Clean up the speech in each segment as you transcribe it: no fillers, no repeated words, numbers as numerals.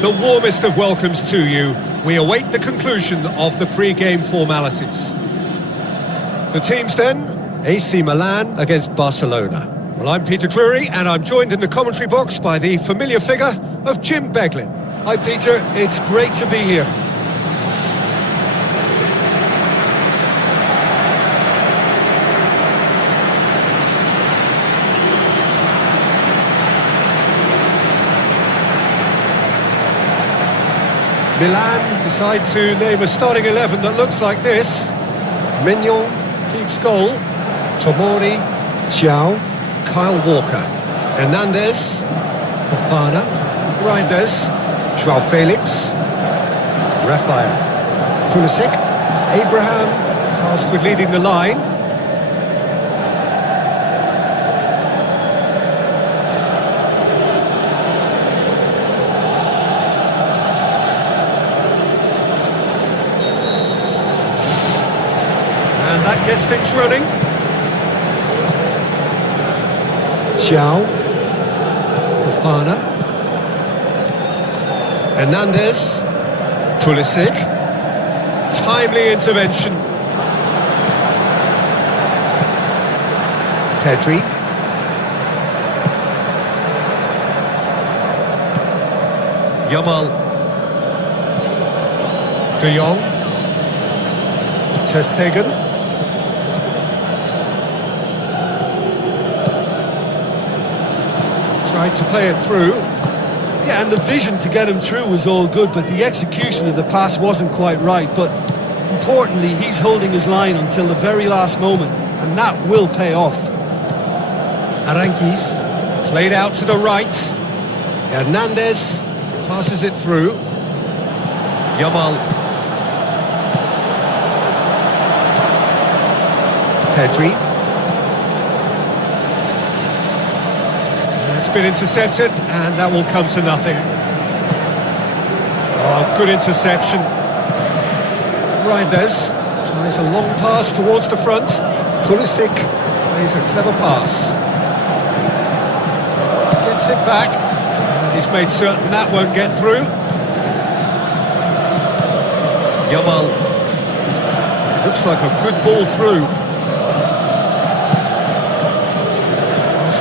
The warmest of welcomes to you. We await the conclusion of the pre-game formalities. The teams then, AC Milan against Barcelona. Well, I'm Peter Drury, and I'm joined in the commentary box by the familiar figure of Jim Beglin. Hi Peter, it's great to be here. Milan decide to name a starting 11 that looks like this. Mignon keeps goal. Tomori, Xiao, Kyle Walker, Hernandez, Fofana, Reinders, Joao Felix, Rafael, Pulisic, Abraham, tasked with leading the line. And that gets things running. Xiao, Fofana, Hernandez, Pulisic, timely intervention. Pedri, Yamal, De Jong, Ter Stegen. Tried to play it through. Yeah, and the vision to get him through was all good, but the execution of the pass wasn't quite right. But importantly, he's holding his line until the very last moment, and that will pay off. Aranguiz played out to the right. Hernandez passes it through. Yamal. Pedri. It's been intercepted, and that will come to nothing. Oh, good interception. Reinders tries a long pass towards the front. Pulisic plays a clever pass. Gets it back, and he's made certain that won't get through. Yamal. Looks like a good ball through.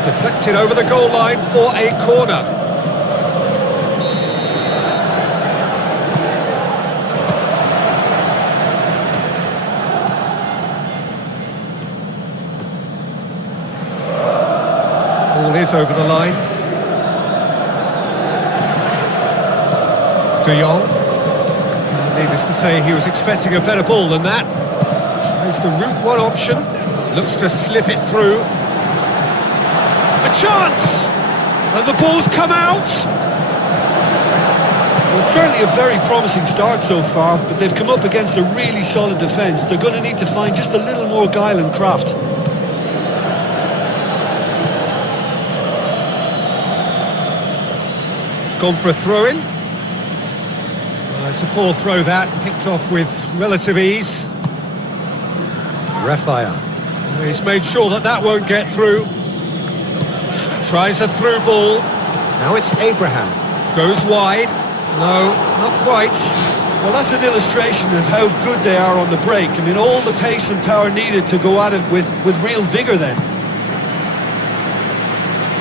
Deflected over the goal line for a corner. Ball is over the line. De Jong. Needless to say, he was expecting a better ball than that. Tries the route one option. Looks to slip it through. A chance! And the ball's come out! Well, it's certainly a very promising start so far, but they've come up against a really solid defence. They're going to need to find just a little more guile and craft. It's gone for a throw-in. Well, it's a poor throw that, picked off with relative ease. Rafael. He's made sure that that won't get through. Tries a through ball. Now it's Abraham. Goes wide. No, not quite. Well, that's an illustration of how good they are on the break. I mean, all the pace and power needed to go at it with real vigour then.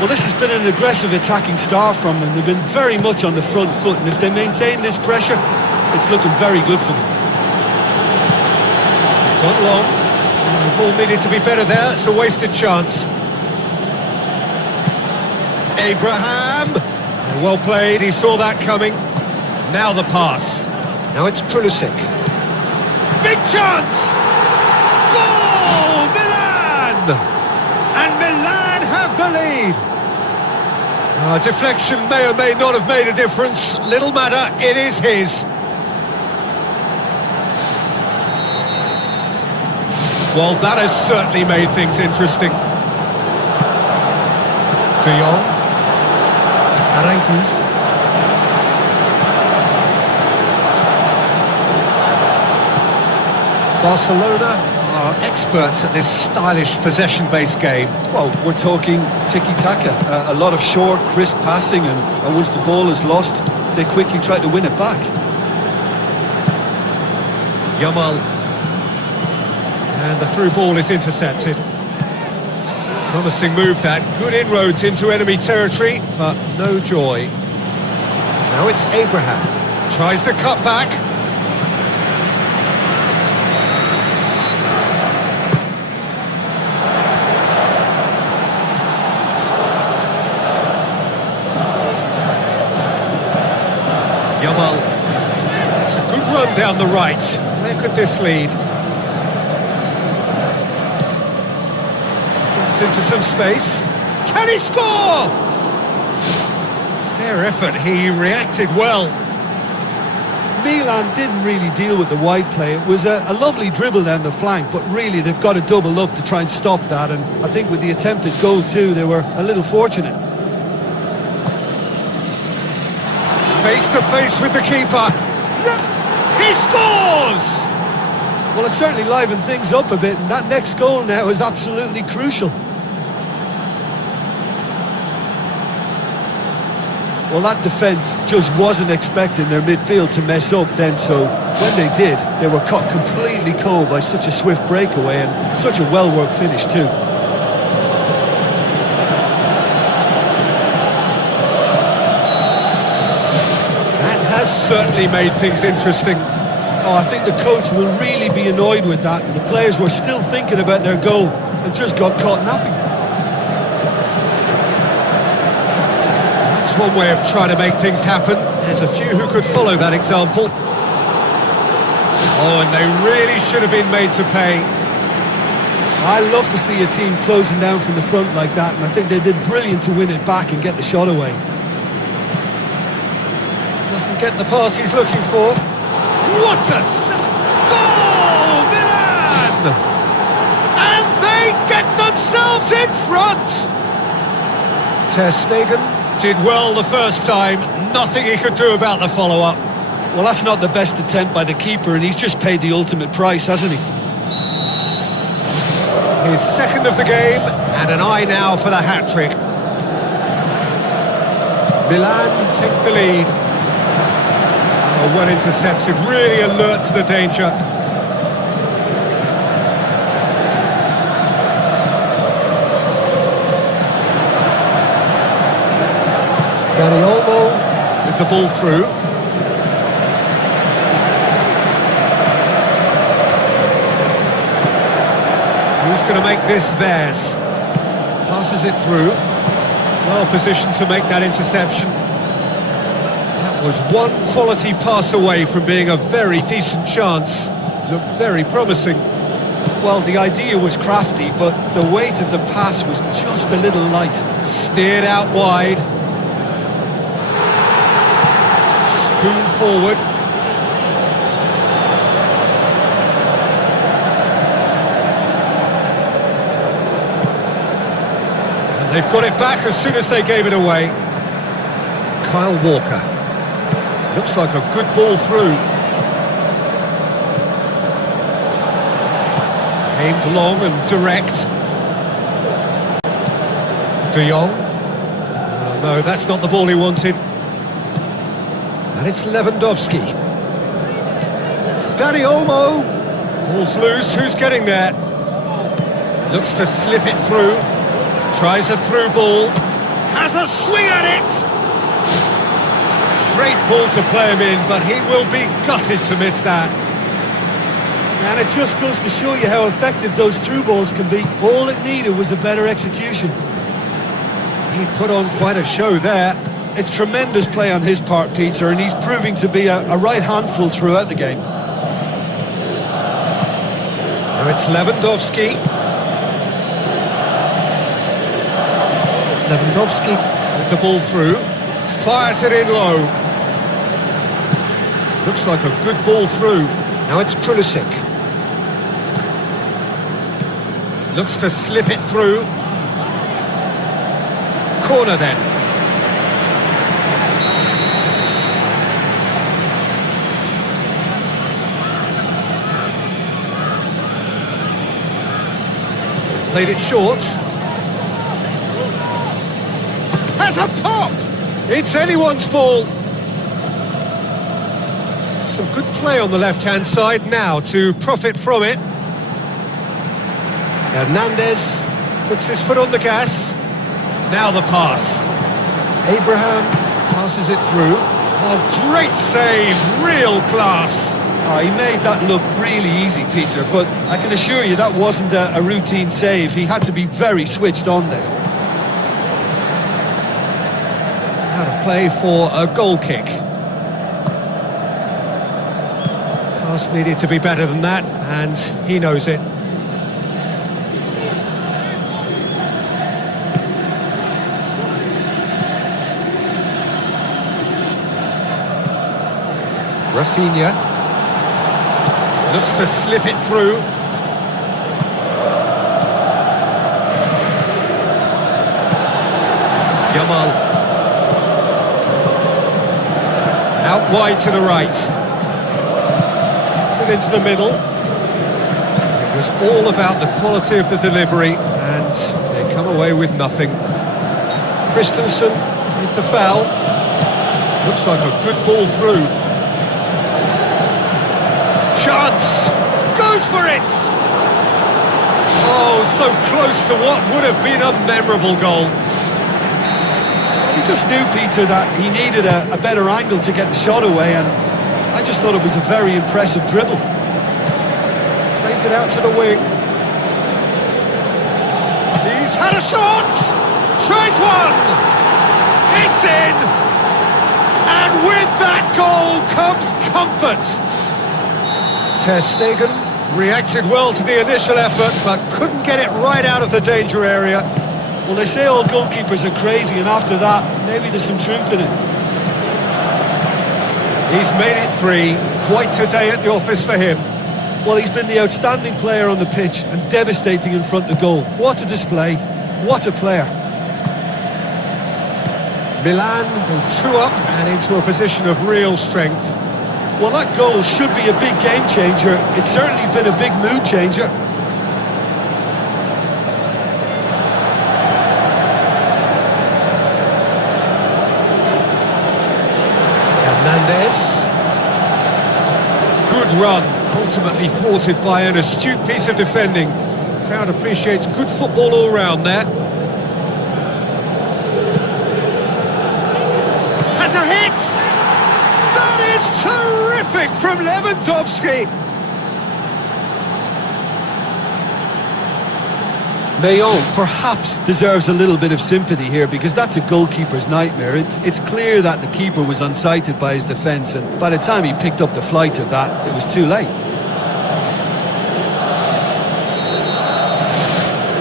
Well, this has been an aggressive attacking start from them. They've been very much on the front foot, and if they maintain this pressure, it's looking very good for them. It's gone long. The ball needed to be better there. It's a wasted chance. Abraham, well played, he saw that coming. Now the pass. Now it's Pulisic. Big chance! Goal! Milan! And Milan have the lead. Deflection may or may not have made a difference. Little matter, it is his. Well, that has certainly made things interesting. De Jong. Aranguiz. Barcelona are experts at this stylish possession-based game. Well, we're talking tiki-taka, a lot of short, crisp passing, and once the ball is lost, they quickly tried to win it back. Yamal. And the through ball is intercepted. Promising move that. Good inroads into enemy territory, but no joy. Now it's Abraham. Tries to cut back. Yamal. It's a good run down the right. Where could this lead? Gets into some space. Can he score? Fair effort, he reacted well. Milan didn't really deal with the wide play. It was a lovely dribble down the flank, but really they've got to double up to try and stop that, and I think with the attempted goal too, they were a little fortunate. Face to face with the keeper. He scores! Well, it certainly livened things up a bit, and that next goal now is absolutely crucial. Well, that defence just wasn't expecting their midfield to mess up then, so when they did, they were caught completely cold by such a swift breakaway and such a well-worked finish too. That has certainly made things interesting. Oh, I think the coach will really be annoyed with that, and the players were still thinking about their goal and just got caught napping. That's one way of trying to make things happen. There's a few who could follow that example. Oh, and they really should have been made to pay. I love to see a team closing down from the front like that, and I think they did brilliant to win it back and get the shot away. Doesn't get the pass he's looking for. What a goal, Milan! And they get themselves in front! Ter Stegen did well the first time. Nothing he could do about the follow-up. Well, that's not the best attempt by the keeper, and he's just paid the ultimate price, hasn't he? His second of the game, and an eye now for the hat-trick. Milan take the lead. Oh, well intercepted, really alert to the danger. Dani Olmo with the ball through. Who's going to make this theirs? Passes it through. Well positioned to make that interception. That was one quality pass away from being a very decent chance. Looked very promising. Well, the idea was crafty, but the weight of the pass was just a little light. Steered out wide. Spoon forward. And they've got it back as soon as they gave it away. Kyle Walker. Looks like a good ball through. Aimed long and direct. De Jong. No, that's not the ball he wanted. And it's Lewandowski. Dani Olmo. Ball's loose, who's getting there? Looks to slip it through. Tries a through ball. Has a swing at it! Great ball to play him in, but he will be gutted to miss that. And it just goes to show you how effective those through balls can be. All it needed was a better execution. He put on quite a show there. It's tremendous play on his part, Peter, and he's proving to be a right handful throughout the game. Now it's Lewandowski. Lewandowski with the ball through. Fires it in low. Looks like a good ball through. Now it's Pulisic. Looks to slip it through. Corner then. They've played it short. Has a pop! It's anyone's ball. Some good play on the left-hand side now to profit from it. Hernandez puts his foot on the gas. Now the pass. Abraham passes it through. Oh, great save, real class. Oh, he made that look really easy, Peter, but I can assure you that wasn't a routine save. He had to be very switched on there. Out of play for a goal kick. Pass needed to be better than that, and he knows it. Rafinha looks to slip it through. Yamal out wide to the right. Gets it into the middle. It was all about the quality of the delivery, and they come away with nothing. Christensen with the foul. Looks like a good ball through. Chance! Goes for it! Oh, so close to what would have been a memorable goal. He just knew, Peter, that he needed a better angle to get the shot away, and I just thought it was a very impressive dribble. Plays it out to the wing. He's had a shot! Tries one! It's in! And with that goal comes comfort! Ter Stegen reacted well to the initial effort, but couldn't get it right out of the danger area. Well, they say all goalkeepers are crazy, and after that, maybe there's some truth in it. He's made it 3. Quite a day at the office for him. Well, he's been the outstanding player on the pitch and devastating in front of goal. What a display. What a player. Milan go 2 up and into a position of real strength. Well, that goal should be a big game changer. It's certainly been a big mood changer. Hernandez. Good run, ultimately thwarted by an astute piece of defending. Crowd appreciates good football all round there. Has a hit! That is terrific from Lewandowski! Mayon perhaps deserves a little bit of sympathy here, because that's a goalkeeper's nightmare. It's clear that the keeper was unsighted by his defence, and by the time he picked up the flight of that, it was too late.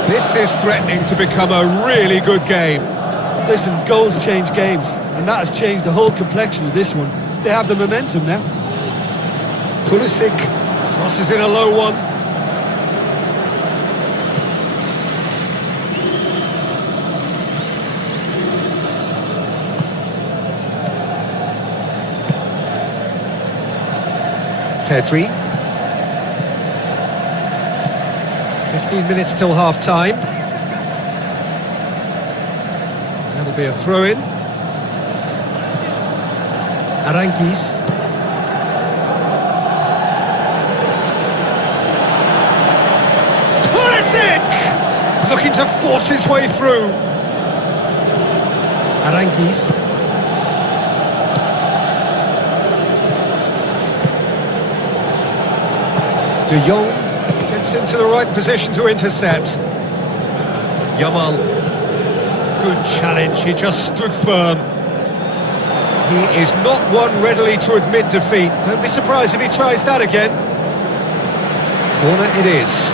This is threatening to become a really good game. Listen, goals change games, and that has changed the whole complexion of this one. They have the momentum now. Pulisic crosses in a low one. Pedri. 15 minutes till half-time. That'll be a throw-in. Aranguiz. Pulisic! Looking to force his way through. Aranguiz. De Jong gets into the right position to intercept. Yamal. Good challenge, he just stood firm. He is not one readily to admit defeat. Don't be surprised if he tries that again. Corner it is.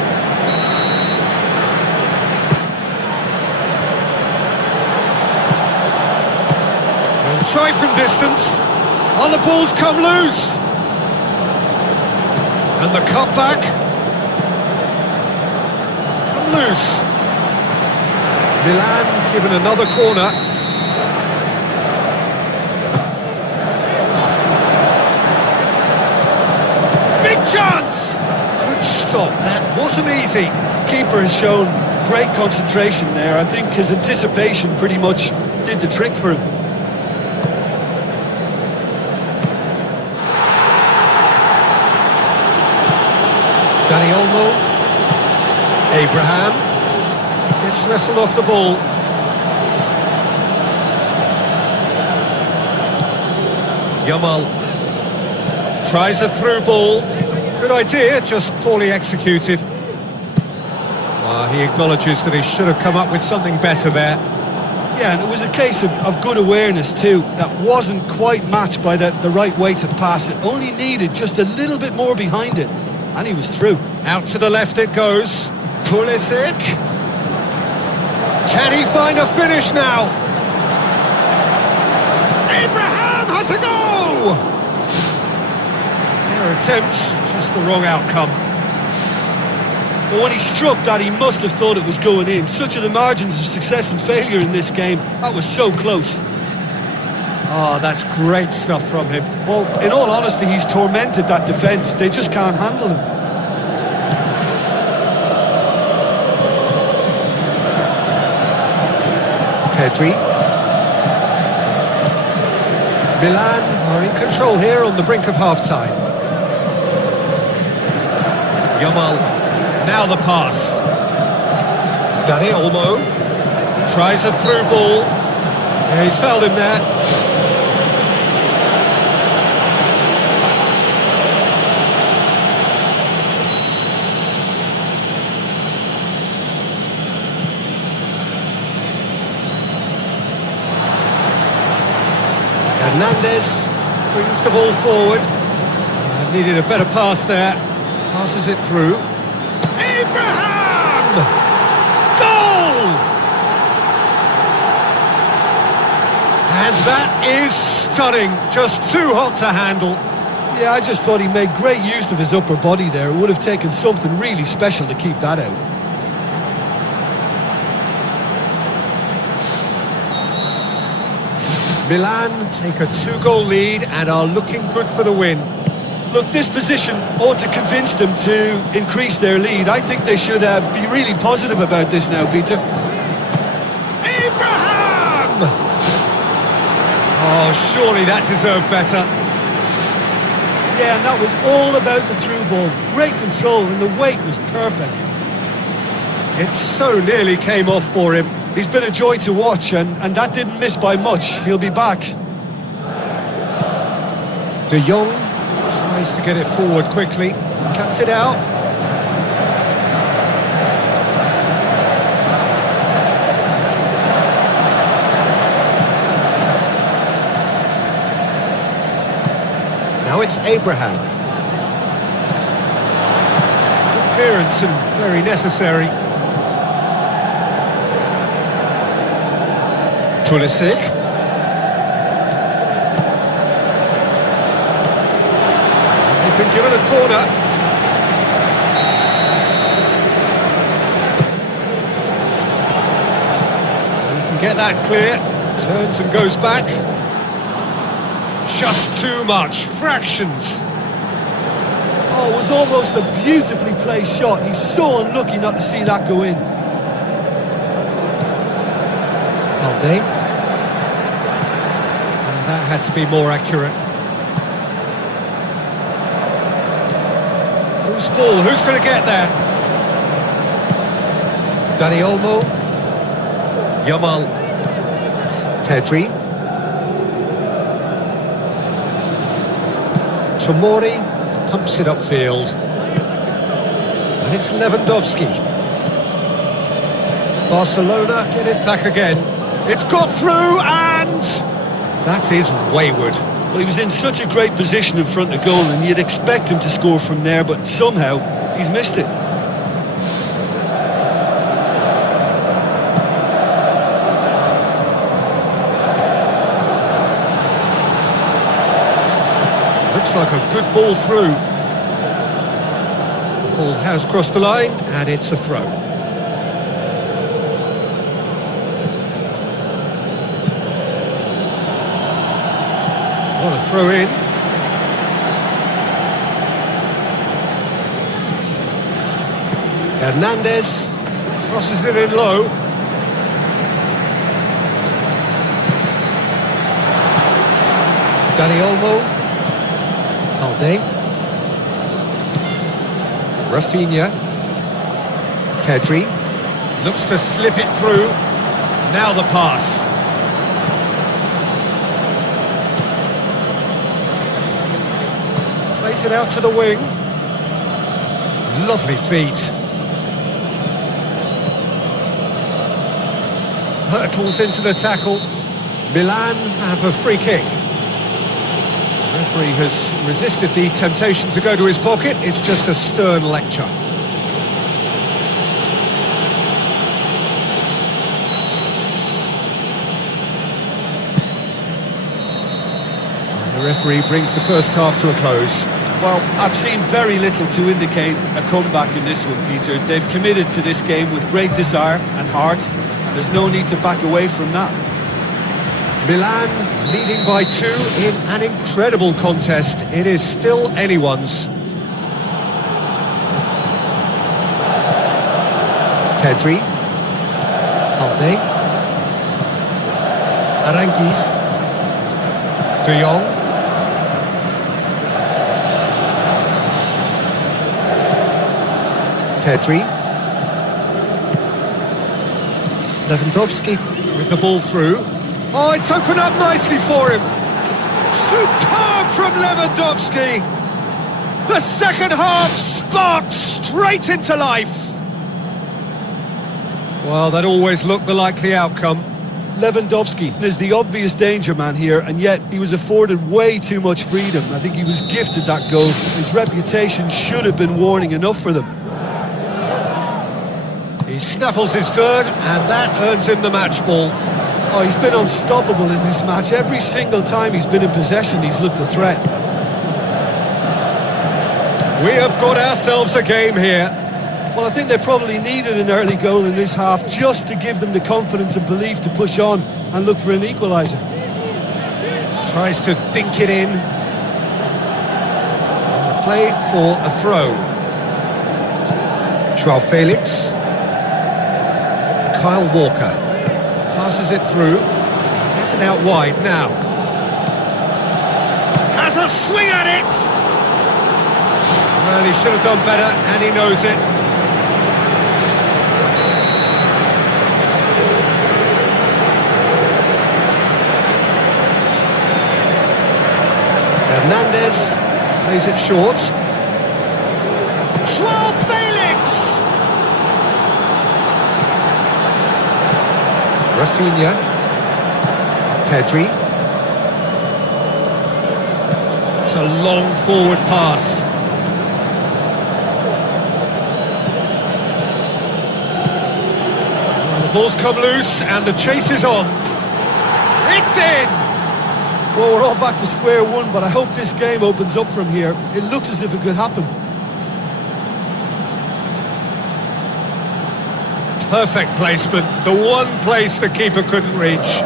He'll try from distance. Oh, the ball's come loose. And the cutback. It's come loose. Milan given another corner. Big chance! Good stop, that wasn't easy. Keeper has shown great concentration there. I think his anticipation pretty much did the trick for him. Dani Olmo. Abraham. Gets wrestled off the ball. Yamal. Tries a through ball. Good idea, just poorly executed. He acknowledges that he should have come up with something better there. Yeah, and it was a case of good awareness too. That wasn't quite matched by the right way to pass it. Only needed just a little bit more behind it, and he was through. Out to the left it goes. Pulisic. Can he find a finish now? Abraham has a go! Fair attempt, just the wrong outcome. But when he struck that, he must have thought it was going in. Such are the margins of success and failure in this game. That was so close. That's great stuff from him. Well, in all honesty, he's tormented that defence. They just can't handle him. Pedri. Milan are in control here on the brink of half-time. Yamal. Now the pass. Dani Olmo tries a through ball. Yeah, he's fouled him there. Hernandez brings the ball forward. Needed a better pass there. Passes it through. Abraham! Goal! And that is stunning. Just too hot to handle. Yeah, I just thought he made great use of his upper body there. It would have taken something really special to keep that out. Milan take a 2-goal lead and are looking good for the win. Look, this position ought to convince them to increase their lead. I think they should be really positive about this now, Peter. Abraham! Oh, surely that deserved better. Yeah, and that was all about the through ball. Great control, and the weight was perfect. It so nearly came off for him. He's been a joy to watch, and that didn't miss by much. He'll be back. De Jong tries to get it forward quickly, cuts it out. Now it's Abraham. Good clearance and very necessary. Pulisic. They've been given a corner. You can get that clear. Turns and goes back. Just too much. Fractions. Oh, it was almost a beautifully placed shot. He's so unlucky not to see that go in. They? And that had to be more accurate. Who's ball? Who's going to get there? Dani Olmo. Yamal. Pedri. Tomori pumps it upfield. And it's Lewandowski. Barcelona get it back again. It's got through, and that is wayward. Well, he was in such a great position in front of goal, and you'd expect him to score from there, but somehow he's missed it. Looks like a good ball through. The ball has crossed the line, and it's a throw. What a throw in. Hernandez crosses it in low. Dani Olmo. Alde. Rafinha. Pedri. Looks to slip it through. Now the pass. Plays it out to the wing. Lovely feet. Hurtles into the tackle. Milan have a free kick. The referee has resisted the temptation to go to his pocket. It's just a stern lecture. The referee brings the first half to a close. Well, I've seen very little to indicate a comeback in this one, Peter. They've committed to this game with great desire and heart. There's no need to back away from that. Milan leading by 2 in an incredible contest. It is still anyone's. Pedri. Alde. Aranguiz. De Jong. Pedri. Lewandowski with the ball through. Oh, it's opened up nicely for him. Superb from Lewandowski. The second half sparked straight into life. Well, that always looked the likely outcome. Lewandowski is the obvious danger man here, and yet he was afforded way too much freedom. I think he was gifted that goal. His reputation should have been warning enough for them. He snaffles his third, and that earns him the match ball. Oh, he's been unstoppable in this match. Every single time he's been in possession, he's looked a threat. We have got ourselves a game here. Well, I think they probably needed an early goal in this half just to give them the confidence and belief to push on and look for an equaliser. Tries to dink it in. Play for a throw. Joao Felix. Kyle Walker. Passes it through. Has it out wide now. Has a swing at it! Well, he should have done better, and he knows it. Hernandez plays it short. Joao Felix! Rafinha. Pedri. It's a long forward pass. Well, the ball's come loose and the chase is on. It's in! Well, we're all back to square one, but I hope this game opens up from here. It looks as if it could happen. Perfect placement, the one place the keeper couldn't reach.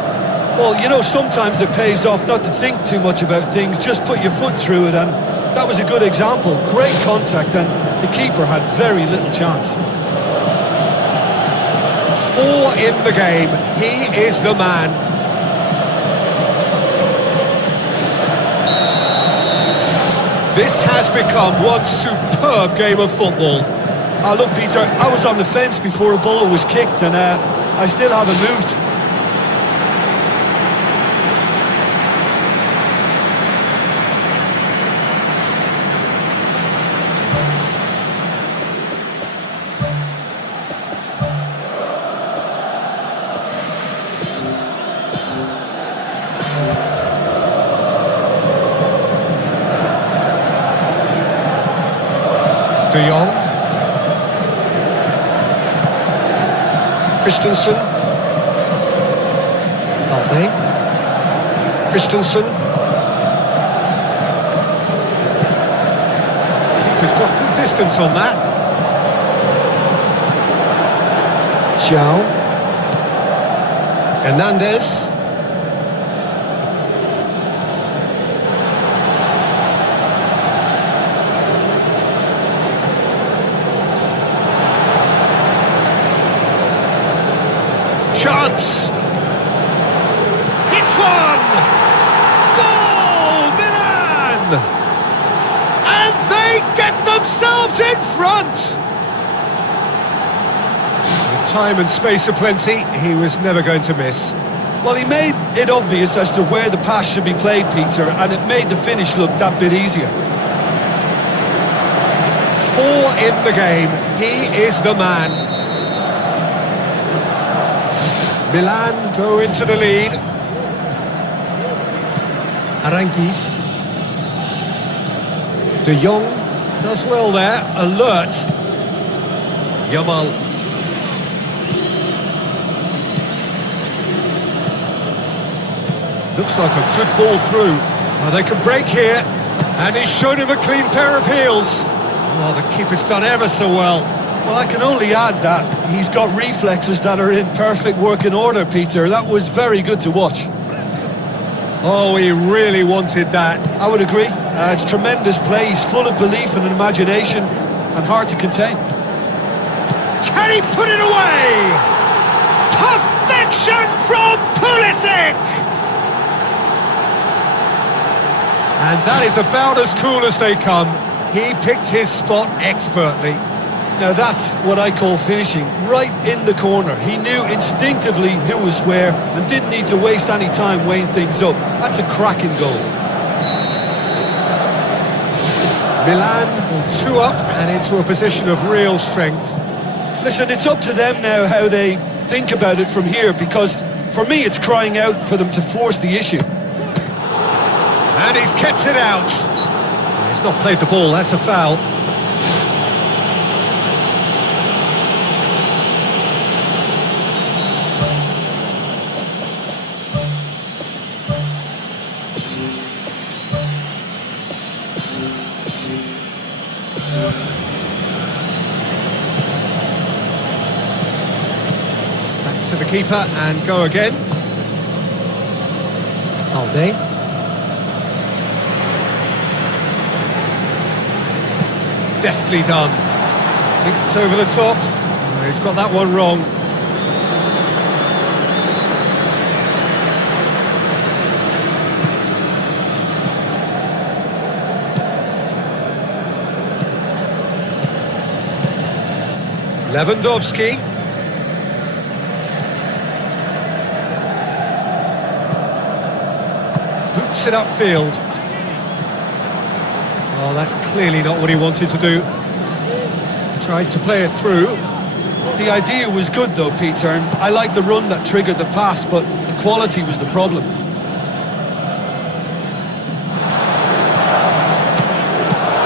Well, you know, sometimes it pays off not to think too much about things, just put your foot through it, and that was a good example. Great contact, and the keeper had very little chance. 4 in the game, he is the man. This has become one superb game of football. Look, Peter, I was on the fence before a ball was kicked, and I still haven't moved. De Jong. Christensen. Alde. Christensen. Keeper's got good distance on that. Joao. Hernandez. Chance! Hits one! Goal, Milan! And they get the themselves in front! With time and space aplenty, he was never going to miss. Well, he made it obvious as to where the pass should be played, Peter, and it made the finish look that bit easier. 4 in the game, he is the man. Milan go into the lead. Aranguiz. De Jong does well there, alert. Yamal. Looks like a good ball through. Well, they can break here, and he's shown him a clean pair of heels. Oh, the keeper's done ever so well. Well, I can only add that he's got reflexes that are in perfect working order, Peter. That was very good to watch. Oh, he really wanted that. I would agree. It's tremendous play. He's full of belief and imagination and hard to contain. Can he put it away? Perfection from Pulisic! And that is about as cool as they come. He picked his spot expertly. Now that's what I call finishing, right in the corner. He knew instinctively who was where and didn't need to waste any time weighing things up. That's a cracking goal. Milan will 2 up and into a position of real strength. Listen, it's up to them now how they think about it from here, because for me it's crying out for them to force the issue. And he's kept it out. He's not played the ball, that's a foul. Back to the keeper and go again. Alde. Deftly done. Dinked over the top. Oh, he's got that one wrong. Lewandowski. Boots it upfield. Oh, that's clearly not what he wanted to do. Tried to play it through. The idea was good though, Peter, and I like the run that triggered the pass, but the quality was the problem.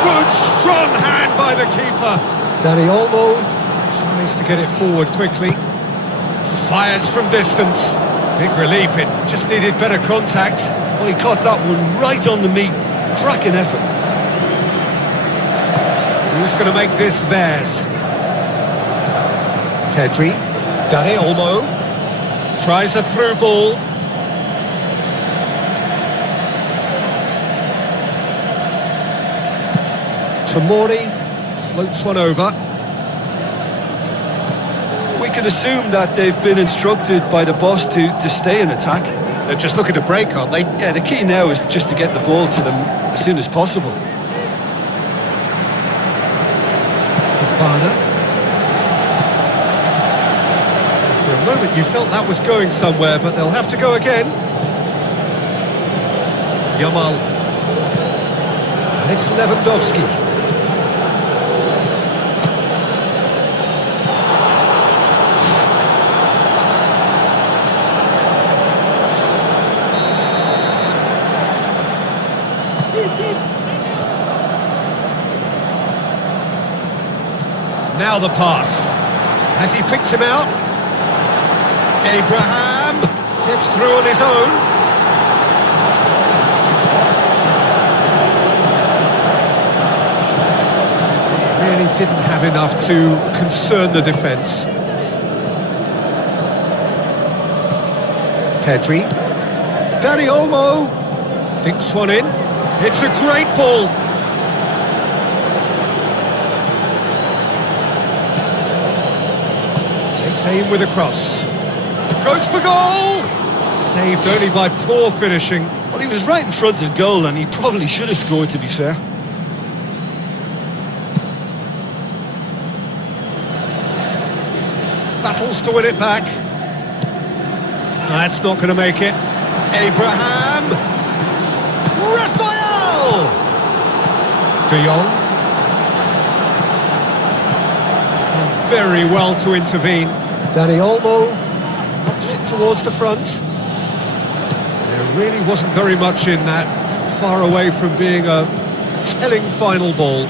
Good, strong hand by the keeper. Dani Olmo tries to get it forward quickly. Fires from distance. Big relief, it just needed better contact. Well, he caught that one right on the meat. Cracking effort. Who's going to make this theirs? Pedri. Dani Olmo. Tries a through ball. Tomori floats one over. We can assume that they've been instructed by the boss to stay in attack. They're just looking to break, aren't they? Yeah, the key now is just to get the ball to them as soon as possible. For a moment you felt that was going somewhere, but they'll have to go again. Yamal. And it's Lewandowski. Now the pass. Has he picked him out? Abraham gets through on his own. Really didn't have enough to concern the defence. Pedri. Dani Olmo dinks one in. It's a great ball. Takes aim with a cross. Goes for goal! Saved only by poor finishing. Well, he was right in front of goal and he probably should have scored, to be fair. battles to win it back. That's not going to make it. Abraham! Raphael! De Jong. Done very well to intervene. Dani Olmo knocks it towards the front. There really wasn't very much in that. Far away from being a telling final ball.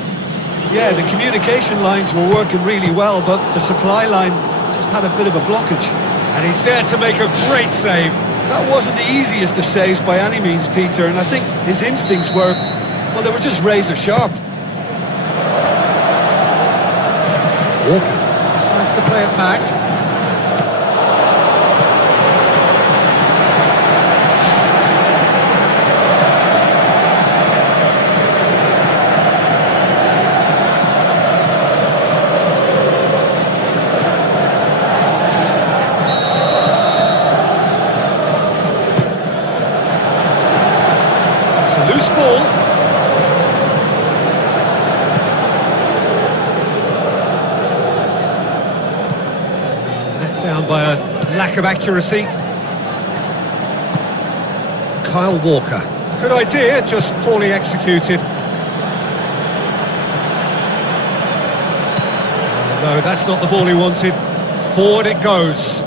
Yeah, the communication lines were working really well, but the supply line just had a bit of a blockage. And he's there to make a great save. That wasn't the easiest of saves by any means, Peter, and I think his instincts were, well, they were just razor sharp. Walker decides to play it back. Loose ball. Let down by a lack of accuracy. Kyle Walker. Good idea, just poorly executed. No, that's not the ball he wanted. Forward it goes.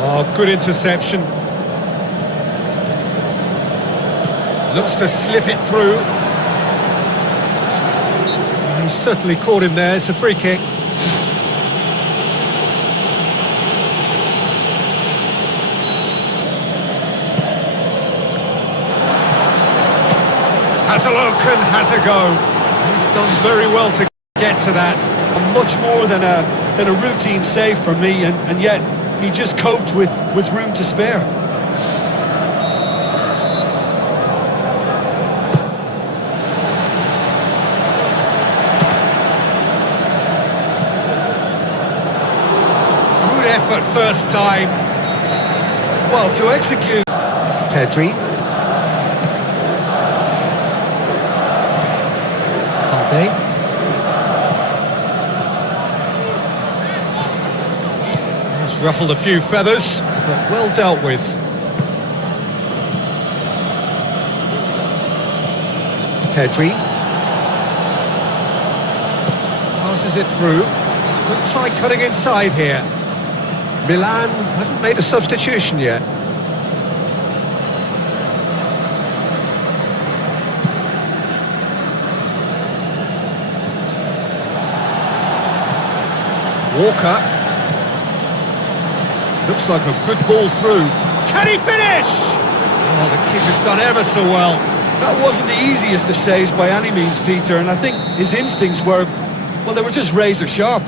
Oh, good interception. Looks to slip it through. He certainly caught him there. It's a free kick. Has a look and has a go. He's done very well to get to that. Much more than a routine save for me, and yet he just coped with room to spare. Effort first time. Well, to execute. Pedri. Balde. That's ruffled a few feathers, but well dealt with. Pedri. Passes it through. Could try cutting inside here. Milan haven't made a substitution yet. Walker. Looks like a good ball through. Can he finish? Oh, the keeper's done ever so well. That wasn't the easiest of saves by any means, Peter, and I think his instincts were, well, they were just razor sharp.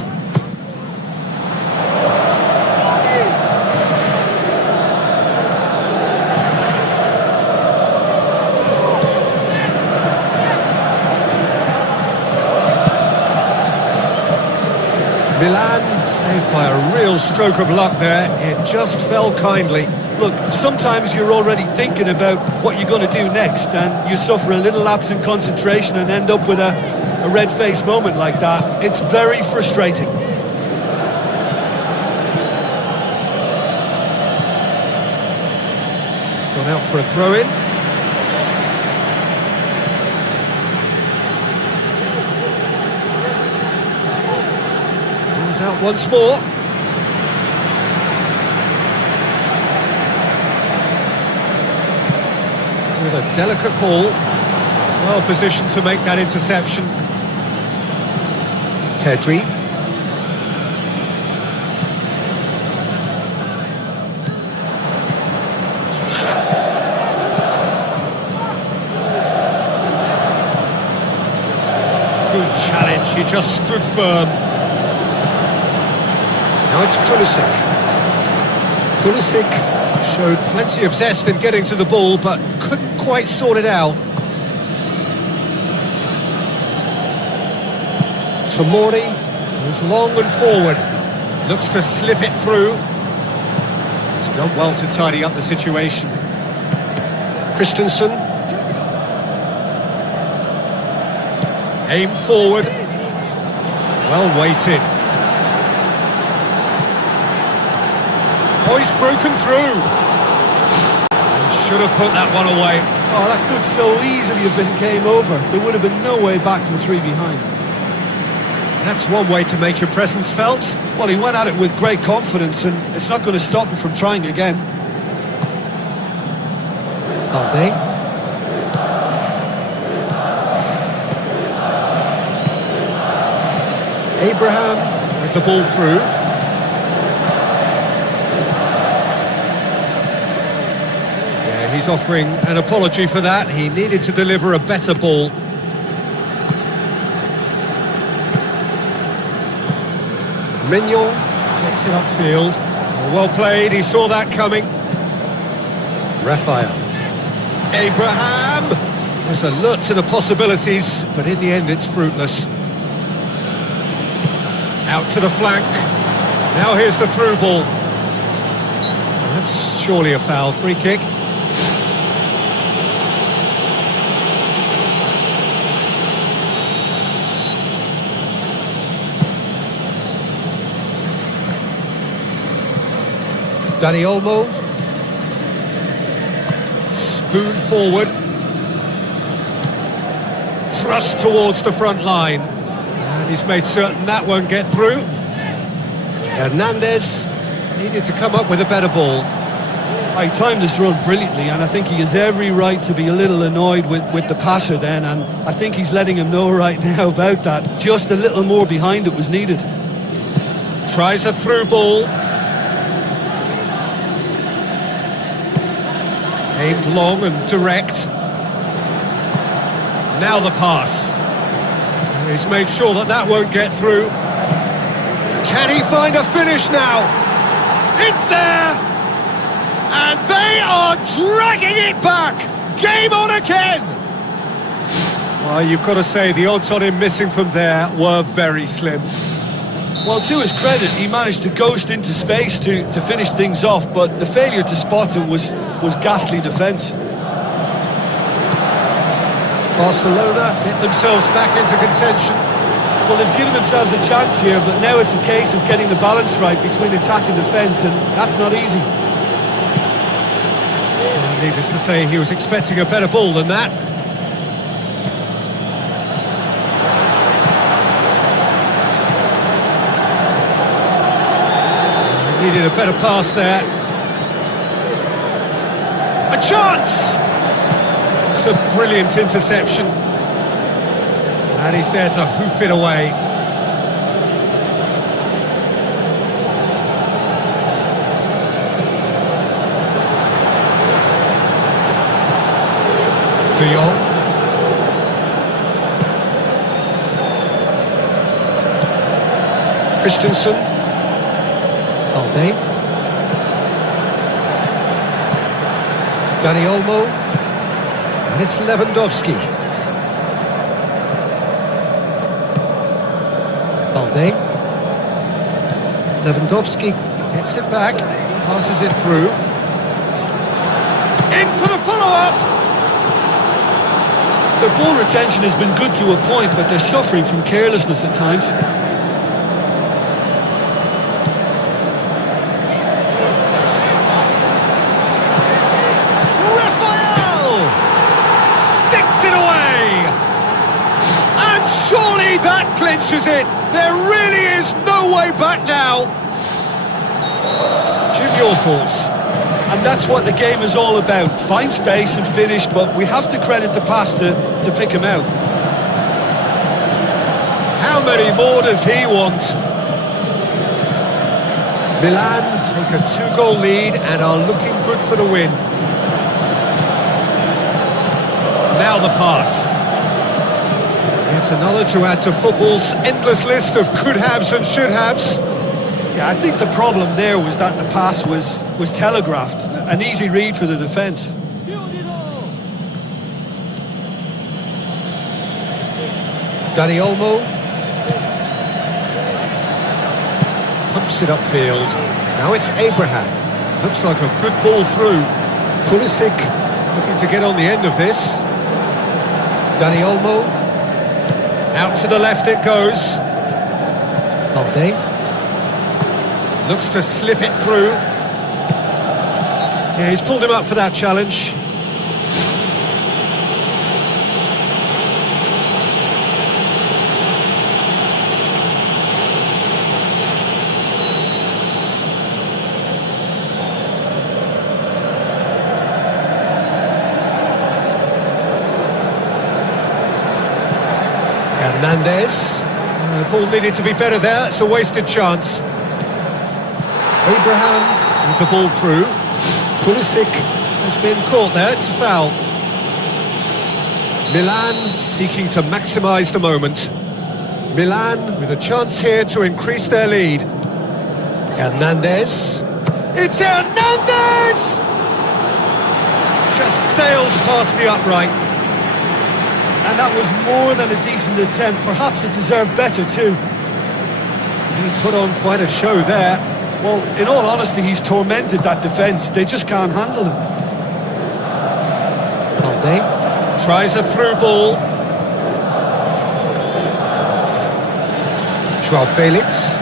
Milan saved by a real stroke of luck there. It just fell kindly. Look, sometimes you're already thinking about what you're going to do next, and you suffer a little lapse in concentration and end up with a red-faced moment like that. It's very frustrating. It's gone out for a throw-in. Out once more. With a delicate ball, well positioned to make that interception. Pedri. Good challenge, he just stood firm. Now it's Pulisic. Pulisic showed plenty of zest in getting to the ball, but couldn't quite sort it out. Tomori goes long and forward. Looks to slip it through. He's done well to tidy up the situation. Christensen. Aim forward. Well weighted. Oh, he's broken through. He should have put that one away. Oh, that could so easily have been game over. There would have been no way back from 3 behind. That's one way to make your presence felt. Well, he went at it with great confidence, and it's not going to stop him from trying again. Balde. Abraham with the ball through. Yeah, he's offering an apology for that. He needed to deliver a better ball. Mignon gets it upfield. Well played, he saw that coming. Raphael. Abraham! There's a lot to the possibilities, but in the end it's fruitless. Out to the flank. Now here's the through ball. That's surely a foul. Free kick. Dani Olmo. Spoon forward. Thrust towards the front line. And he's made certain that won't get through. Hernandez needed to come up with a better ball. I timed this run brilliantly, and I think he has every right to be a little annoyed with the passer then, and I think he's letting him know right now about that. Just a little more behind it was needed. Tries a through ball. Aimed long and direct. Now the pass. He's made sure that that won't get through. Can he find a finish now? It's there! And they are dragging it back! Game on again! Well, you've got to say the odds on him missing from there were very slim. Well, to his credit, he managed to ghost into space to finish things off, but the failure to spot him was ghastly defence. Barcelona get themselves back into contention. Well, they've given themselves a chance here, but now it's a case of getting the balance right between attack and defence, and that's not easy. Well, needless to say, he was expecting a better ball than that. Needed a better pass there. A chance! It's a brilliant interception. And he's there to hoof it away. De Jong. Christensen. Balde. Dani Olmo. And it's Lewandowski. Balde. Lewandowski gets it back, passes it through. In for the follow-up! Their ball retention has been good to a point, but they're suffering from carelessness at times. Surely that clinches it. There really is no way back now. Jim, your thoughts? And that's what the game is all about. Find space and finish, but we have to credit the pass to pick him out. How many more does he want? Milan take a 2-goal lead and are looking good for the win. Now the pass. Yet another to add to football's endless list of could-haves and should-haves. Yeah, I think the problem there was that the pass was telegraphed. An easy read for the defence. Dani Olmo. Pumps it upfield. Now it's Abraham. Looks like a good ball through. Pulisic looking to get on the end of this. Dani Olmo. Out to the left it goes. Balde. Looks to slip it through. Yeah, he's pulled him up for that challenge. Hernandez. The ball needed to be better there. It's a wasted chance. Abraham with the ball through. Pulisic has been caught there. It's a foul. Milan seeking to maximise the moment. Milan with a chance here to increase their lead. Hernandez. It's Hernandez! Just sails past the upright. And that was more than a decent attempt. Perhaps it deserved better too. He put on quite a show there. Well, in all honesty, he's tormented that defence. They just can't handle him. Balde tries a through ball. Joao Felix.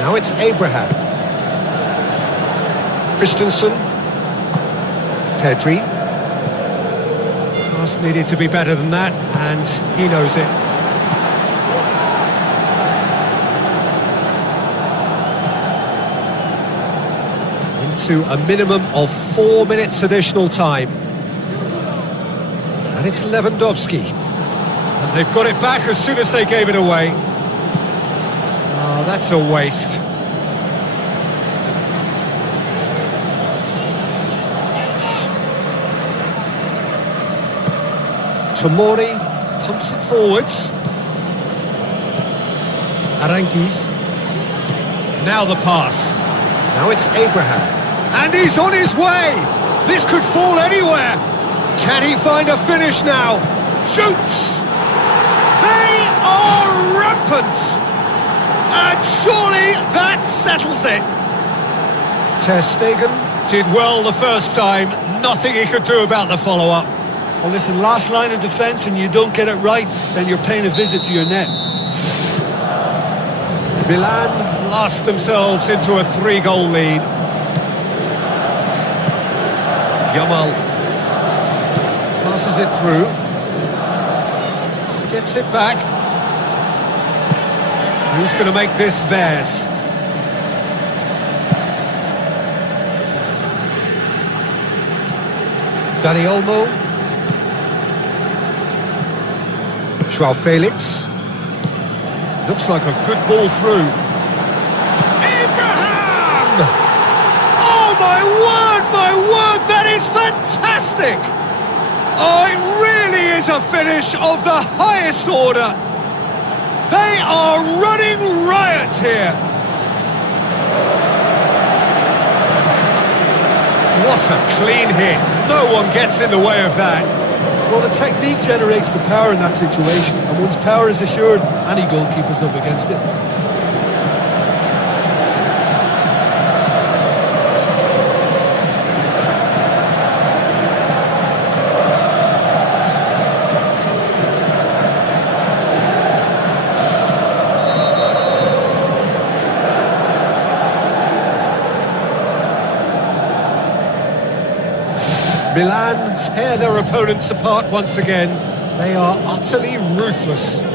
Now it's Abraham. Christensen. Pedri. Pass needed to be better than that, and he knows it. To a minimum of 4 minutes additional time. And it's Lewandowski. And they've got it back as soon as they gave it away. Oh, that's a waste. Tomori pumps it forwards. Aranguiz. Now the pass. Now it's Abraham. And he's on his way! This could fall anywhere! Can he find a finish now? Shoots! They are rampant! And surely that settles it! Ter Stegen did well the first time. Nothing he could do about the follow-up. Well, listen, last line of defence and you don't get it right, then you're paying a visit to your net. Milan blast themselves into a 3-goal lead. Yamal passes it through, gets it back. Who's going to make this theirs? Dani Olmo. Joao Felix. Looks like a good ball through. Abraham! Oh, my word, that is fantastic! Oh, it really is a finish of the highest order. They are running riot here. What a clean hit. No one gets in the way of that. Well, the technique generates the power in that situation, and once power is assured, any goalkeeper's up against it. Milan tear their opponents apart once again. They are utterly ruthless. The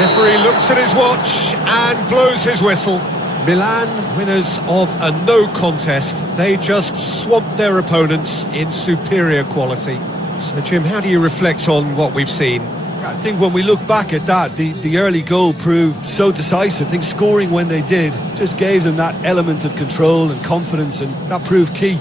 referee looks at his watch and blows his whistle. Milan, winners of a no contest. They just swamped their opponents in superior quality. So, Jim, how do you reflect on what we've seen? I think when we look back at that, the early goal proved so decisive. I think scoring when they did just gave them that element of control and confidence, and that proved key.